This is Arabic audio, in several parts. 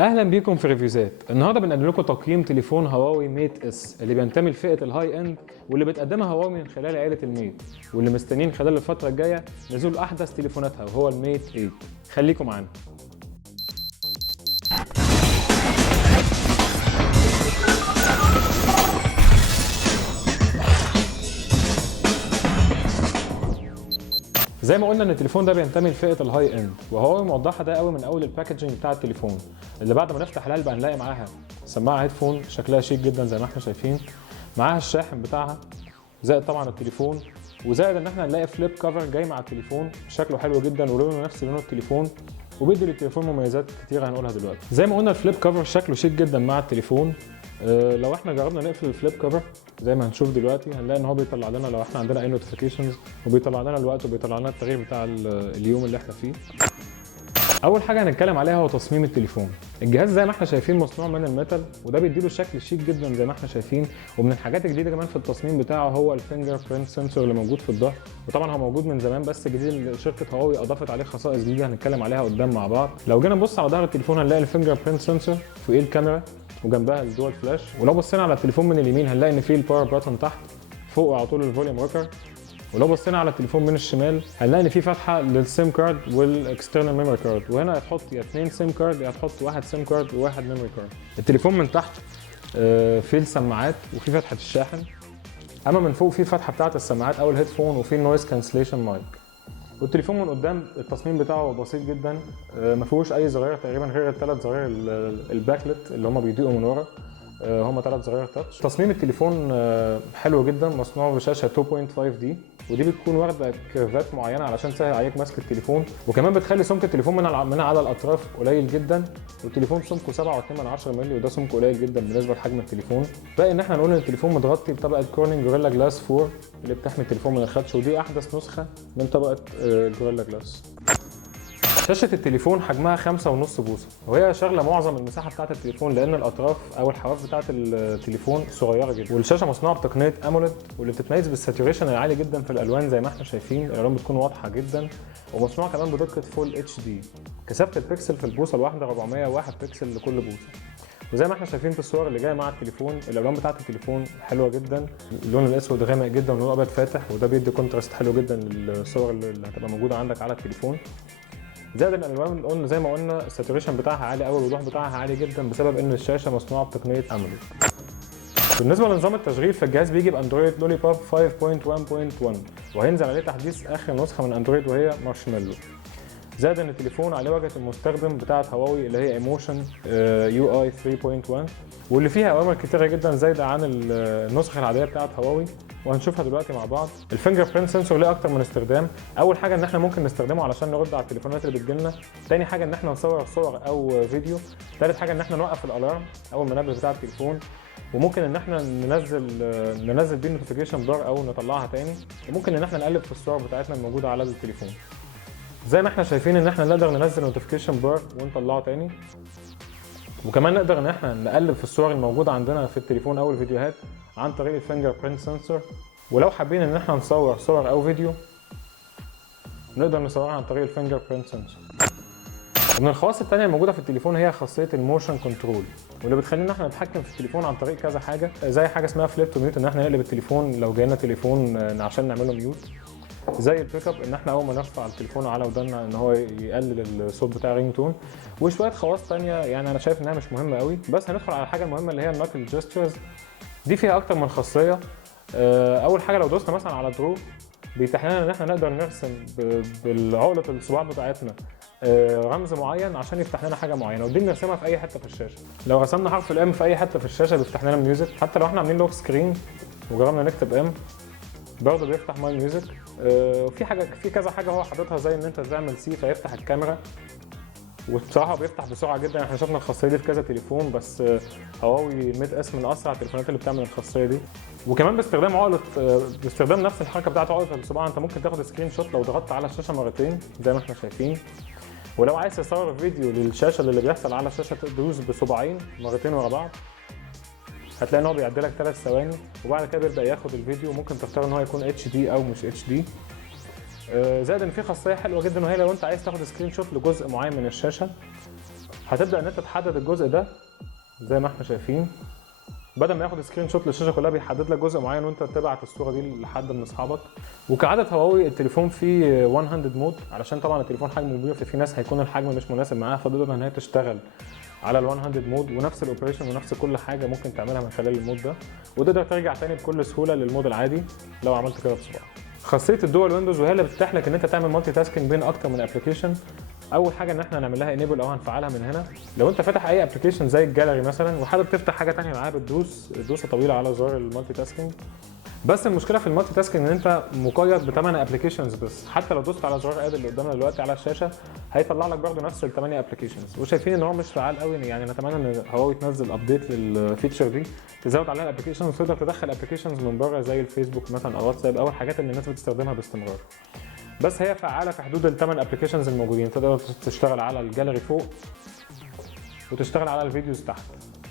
اهلا بيكم في ريفيوزات. النهارده بنقدم لكم تقييم تليفون هواوي ميت اس اللي بينتمي لفئه الهاي اند، واللي بتقدمها هواوي من خلال عائله الميت، واللي مستنيين خلال الفتره الجايه نزول احدث تليفوناتها وهو الميت 8. خليكم معانا. زي ما قلنا ان التليفون ده بينتمي لفئه الهاي اند، وهواوي موضحها ده قوي من اول الباكجينج بتاع التليفون، اللي بعد ما نفتح العلبه هنلاقي معاها سماعه هيدفون شكلها شيك جدا زي ما احنا شايفين، معاها الشاحن بتاعها، زائد طبعا التليفون، وزائد ان احنا هنلاقي فليب كفر جاي مع التليفون شكله حلو جدا ولونه نفس لون التليفون، وبيدي للتليفون مميزات كتيره هنقولها دلوقتي. زي ما قلنا الفليب كفر شكله شيك جدا مع التليفون. لو احنا جربنا نقفل الفليب كفر زي ما هنشوف دلوقتي هنلاقي ان هو بيطلع لنا لو احنا عندنا اي نوتيفيكيشنز، وبيطلع لنا الوقت وبيطلع لنا التاريخ بتاع اليوم اللي احنا فيه. اول حاجه هنتكلم عليها هو تصميم التليفون. الجهاز زي ما احنا شايفين مصنوع من الميتال، وده بيديله شكل شيك جدا زي ما احنا شايفين. ومن الحاجات الجديده كمان في التصميم بتاعه هو الفينجر برينت سنسور اللي موجود في الظهر، وطبعا هو موجود من زمان بس جديد شركه هواوي اضافت عليه خصائص جديده هنتكلم عليها قدام مع بعض. لو جينا نبص على ظهر التليفون هنلاقي الفينجر برينت سنسور فوقيه الكاميرا وجنبها الدول فلاش، ولو بصينا على التليفون من اليمين هنلاقي ان فيه الباور باتن تحت، فوق على طول الفوليوم روكر، ولو بصينا على التليفون من الشمال هنلاقي ان في فتحه للسيم كارد والاكسترنال ميموري كارد، وهنا هتحط يا 2 سيم كارد يا هتحط واحد سيم كارد وواحد ميموري كارد. التليفون من تحت فيه السماعات وفي فتحه الشاحن، اما من فوق في فتحه بتاعه السماعات او الهيدفون وفي النويز كانسليشن مايك. والتليفون من قدام التصميم بتاعه بسيط جدا، ما فيهوش اي زراير تقريبا غير الثلاث زراير الباكلت اللي هم بيضيئوا من ورا، هم 3 زراير تاتش. تصميم التليفون حلو جدا، مصنوع بشاشه 2.5 دي، ودي بتكون واخده كيرفات معينه علشان تسهل عليك ماسك التليفون، وكمان بتخلي سمك التليفون من على الاطراف قليل جدا، والتليفون سمكه 7.2 مللي، وده سمك قليل جدا بالنسبه لحجم التليفون. باقي ان احنا نقول ان التليفون متغطي بطبقه كورنينج جوريلا جلاس 4 اللي بتحمي التليفون من الخدش، ودي احدث نسخه من طبقه جوريلا جلاس. شاشة التليفون حجمها 5.5 بوصة، وهي شاغلة معظم المساحة بتاعة التليفون لأن الأطراف أو الحواف بتاعة التليفون صغيرة جدا، والشاشة مصنوعة بتقنية أموليد واللي بتتميز بالساتوريشن العالي جدا في الألوان زي ما احنا شايفين، الألوان بتكون واضحة جدا، ومصنوعة كمان بدقة فول اتش دي. كثافة البكسل في البوصة الواحدة 401 بكسل لكل بوصة. وزي ما احنا شايفين في الصور اللي جايه مع التليفون الالوان بتاعه التليفون حلوه جدا، اللون الاسود غامق جدا واللون الابيض فاتح، وده بيدي كونتراست حلو جدا للصور اللي هتبقى موجوده عندك على التليفون. زائد الالوان اللي قلنا زي ما قلنا الساتوريشن بتاعها عالي قوي والوضوح بتاعها عالي جدا بسبب ان الشاشه مصنوعه بتقنيه اموليد. بالنسبه لنظام التشغيل فالجهاز بيجي باندرويد لولي بوب 5.1.1، وهينزل عليه تحديث اخر نسخه من اندرويد وهي مارشميلو. زائد ان التليفون عليه واجهه المستخدم بتاعه هواوي اللي هي ايموشن يو اي 3.1، واللي فيها اوامر كتيره جدا زايده عن النسخه العاديه بتاعه هواوي، وهنشوفها دلوقتي مع بعض. الفينجر برينت سنسور ليه اكتر من استخدام. اول حاجه ان احنا ممكن نستخدمه علشان نرد على التليفونات اللي بتجيلنا، تاني حاجه ان احنا نصور صور او فيديو، تالت حاجه ان احنا نوقف الالارم او المنبه بتاع التليفون، وممكن ان احنا ننزل بيه النوتيفيكيشن بار او نطلعها تاني، وممكن ان احنا نقلب في الصور بتاعتنا الموجوده على التليفون. زي ما احنا شايفين ان احنا نقدر ننزل نوتيفيكيشن بار ونطلعه تاني، وكمان نقدر ان احنا نقلب في الصور الموجوده عندنا في التليفون او الفيديوهات عن طريق الفينجر برينت سنسور، ولو حابين ان احنا نصور صور او فيديو نقدر نصورها عن طريق الفينجر برينت سنسور. ومن الخواص الثانيه الموجوده في التليفون هي خاصيه الموشن كنترول، واللي بتخلينا احنا نتحكم في التليفون عن طريق كذا حاجه، زي حاجه اسمها فليب تو ميوت ان احنا نقلب التليفون لو جاينا تليفون عشان نعمله ميوت، زي البيك اب ان احنا اول ما نرفع التليفون على ودنا ان هو يقلل الصوت بتاع رينج تون، وشويه خواص ثانيه يعني انا شايف انها مش مهمه قوي. بس هندخل على الحاجه المهمه اللي هي الناكل جيسترز، دي فيها اكتر من خاصيه. اول حاجه لو دوسنا مثلا على درو بيتيح لنا ان احنا نقدر نرسم بالعقله الصباع بتاعتنا رمز معين عشان يفتح لنا حاجه معينه، ودي بنرسمها في اي حته في الشاشه. لو رسمنا حرف الام في اي حته في الشاشه بيفتح لنا ميوزك، حتى لو احنا عاملين لوك سكرين وجربنا نكتب ام برضه بيفتح ماي ميوزك. في كذا حاجه هو حاططها زي ان انت تعمل سي فيفتح الكاميرا، وبصراحه بيفتح بسرعه جدا. احنا شفنا الخاصيه دي في كذا تليفون، بس هواوي ميت اس من اسرع التليفونات اللي بتعمل الخاصيه دي. وكمان باستخدام نفس الحركه بتاعت عقله الصباع انت ممكن تاخد سكرين شوت لو ضغطت على الشاشه مرتين زي ما احنا شايفين. ولو عايز تصور فيديو للشاشه اللي بيحصل على الشاشه تدوس بصباعين مرتين ورا بعض، هتلاقي ان هو بيعدلك 3 ثواني، وبعد كده بيبدا ياخد الفيديو. ممكن تختار ان هو يكون اتش دي او مش اتش دي. زائد ان في خاصيه حلوه جدا، وهي لو انت عايز تاخد سكرين شوت لجزء معين من الشاشه هتبدا ان انت تحدد الجزء ده زي ما احنا شايفين، بدل ما ياخد سكرين شوت للشاشه كلها بيحدد لك جزء معين وانت تبعت الصوره دي لحد من اصحابك. وكعاده هواوي التليفون فيه 100 مود، علشان طبعا التليفون حجمه كبير ففي ناس هيكون الحجم مش مناسب معاها، فتقدر ان هي تشتغل على ال 100 مود ونفس الاوبريشن ونفس كل حاجه ممكن تعملها من خلال المود ده، وتقدر ترجع تاني بكل سهوله للمود العادي لو عملت كده بصباعك. خاصيه الدول ويندوز وهي اللي بتتيح لك ان انت تعمل مالتي تاسكينج بين اكتر من ابلكيشن. اول حاجه ان احنا هنعمل لها انيبل او هنفعلها من هنا. لو انت فاتح اي ابلكيشن زي الجاليري مثلا وحابب تفتح حاجه ثانيه معاه، بتدوس دوسه طويله على زرار المالتي تاسكينج. بس المشكله في المالتي تاسكينج ان انت مقيد ب8 ابلكيشنز بس، حتى لو دوست على زرار اد اللي قدامنا دلوقتي على الشاشه هيطلع لك برده نفس ال8 ابلكيشنز، وشايفين ان هو مش فعال قوي. يعني نتمنى ان هواوي تنزل ابديت للفيتشر دي تزود عليها الابلكيشنز وتقدر تدخل ابلكيشنز من بره زي الفيسبوك مثلا او واتساب او الحاجات اللي الناس بتستخدمها باستمرار. بس هي فعاله في حدود ال8 ابلكيشنز الموجودين، تقدر تشتغل على الجاليري فوق وتشتغل على الفيديوز تحت،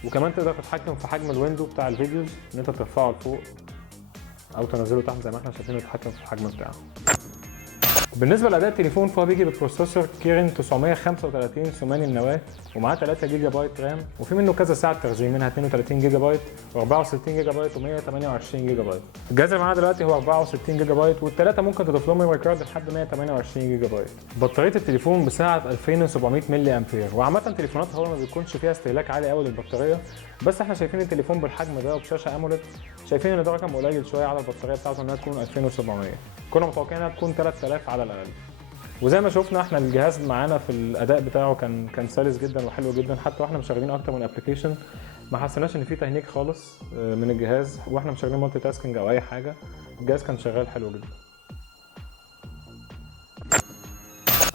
وكمان تقدر تتحكم في حجم الويندو بتاع الفيديوز ان انت ترفعه لفوق او تنزله تحت زي ما احنا شايفين وتتحكم في الحجم بتاعه. بالنسبه لاداء التليفون فهو بيجي ببروسيسور كيرن 935 ثماني النواه ومعاه 3 جيجا بايت رام، وفي منه كذا سعه تخزين منها 32 جيجا بايت و64 جيجا بايت و128 جيجا بايت. الجهاز اللي معانا دلوقتي هو 64 جيجا بايت والثلاثه ممكن تضيف لهم ميموري كارد لحد 128 جيجا بايت. بطاريه التليفون بسعه 2700 ملي امبير، وعامه تليفونات هواوي ما بيكونش فيها استهلاك عالي قوي للبطاريه، بس احنا شايفين التليفون بالحجم ده وبشاشه اموليد شايفين ان ده رقم قليل شويه على البطاريه بتاعته انها تكون 2700. كنا متوقعين انها تكون 3000 على الاقل. وزي ما شفنا احنا الجهاز معانا في الاداء بتاعه كان سلس جدا وحلو جدا، حتى واحنا مشغلين اكتر من ابلكيشن ما حسيناش ان في تهنيك خالص من الجهاز، واحنا مشغلين مالتي تاسكينج او اي حاجه الجهاز كان شغال حلو جدا.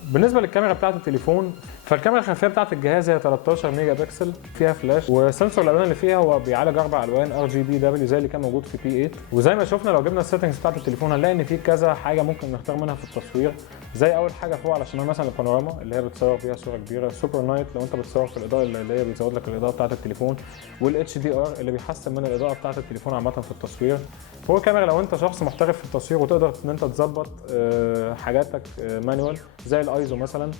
بالنسبه للكاميرا بتاعه التليفون، فالكاميرا الخلفيه بتاعه الجهاز هي 13 ميجا بكسل فيها فلاش، والسنسور الالوان اللي فيها هو بيعالج 4 الوان RGB زي اللي كان موجود في P8. وزي ما شفنا لو جبنا السيتنجز بتاعه التليفون هنلاقي ان في كذا حاجه ممكن نختار منها في التصوير، زي اول حاجه فوق على الشمال مثلا البانوراما اللي هي بتصور فيها صوره كبيره، السوبر نايت لو انت بتصور في الاضاءه اللي هي بيزود لك الاضاءه بتاعه التليفون، والHDR اللي بيحسن من الاضاءه بتاعه التليفون عامه في التصوير. هو كاميرا لو انت شخص محترف في التصوير وتقدر ان انت تظبط حاجاتك مانوال زي الايزو مثلا،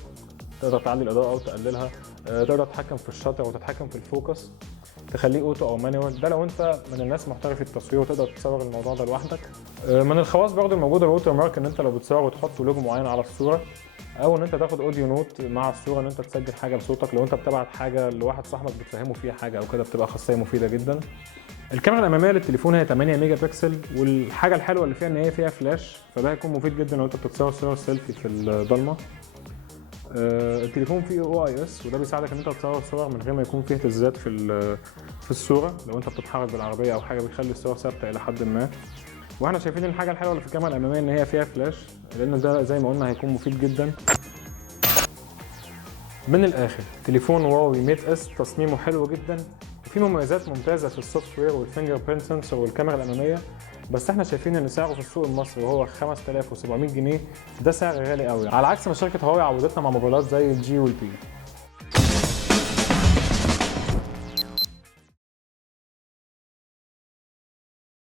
تقدر تعلي الاضاءه او تقللها، تقدر تتحكم في الشاتر وتتحكم في الفوكس تخليه اوتو او مانوال، ده لو انت من الناس محترف في التصوير وتقدر تصور الموضوع ده لوحدك. من الخواص برضو الموجوده الووتر مارك ان انت لو بتصور وتحط لوجو معين على الصوره، او ان انت تاخد اوديو نوت مع الصوره ان انت تسجل حاجه بصوتك لو انت بتبعت حاجه لواحد صاحبك بتفهمه فيها حاجه او كده، بتبقى خاصيه مفيده جدا. الكاميرا الاماميه للتليفون هي 8 ميجا بكسل، والحاجه الحلوه اللي فيها ان هي فيها فلاش، فده هيكون مفيد جدا لو انت بتتصور صور سيلفي في الضلمه. التليفون فيه OIS وده بيساعدك ان انت تصور صور من غير ما يكون فيه اهتزازات في الصوره، لو انت بتتحرك بالعربيه او حاجه بيخلي الصور ثابته الى حد ما. واحنا شايفين الحاجه الحلوه اللي في الكاميرا الاماميه ان هي فيها فلاش، لان ده زي ما قلنا هيكون مفيد جدا. من الاخر تليفون هواوي ميت اس تصميمه حلو جدا وفي مميزات ممتازه في السوفت وير والفينجر برينت سنسور والكاميرا الاماميه، بس احنا شايفين ان سعره في السوق المصري وهو 5700 جنيه ده سعر غالي قوي، على عكس ما شركه هواوي عودتنا مع موبايلات زي الجي والبي.